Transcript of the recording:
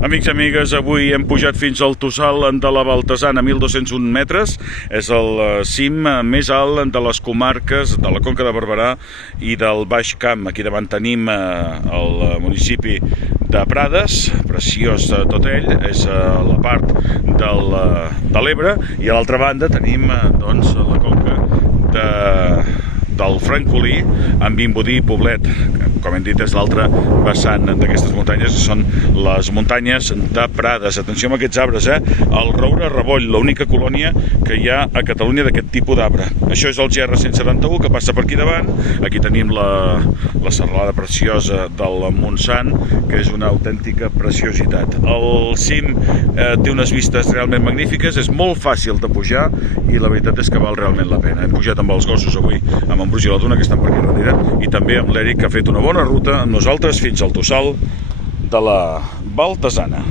Amics i amigues, avui hem pujat fins al Tossal de la Baltasana, 1.201 metres. És el cim més alt de les comarques de la Conca de Barberà i del Baix Camp. Aquí davant tenim el municipi de Prades, preciós tot ell, és la part de l'Ebre, i a l'altra banda tenim doncs, la conca del Francolí, amb Vimbodí i Poblet, que, com hem dit, és l'altre vessant d'aquestes muntanyes, que són les muntanyes de Prades. Atenció amb aquests arbres, el roure reboll, l'única colònia que hi ha a Catalunya d'aquest tipus d'arbre. Això és el GR171 que passa per aquí davant. Aquí tenim la serralada preciosa del Montsant, que és una autèntica preciositat. El cim té unes vistes realment magnífiques, és molt fàcil de pujar i la veritat és que val realment la pena. Hem pujat amb els gossos avui, amb en Bruce i la Duna, que estan per aquí darrere, i també amb l'Eric, que ha fet una bona ruta amb nosaltres fins al Tossal de la Baltasana.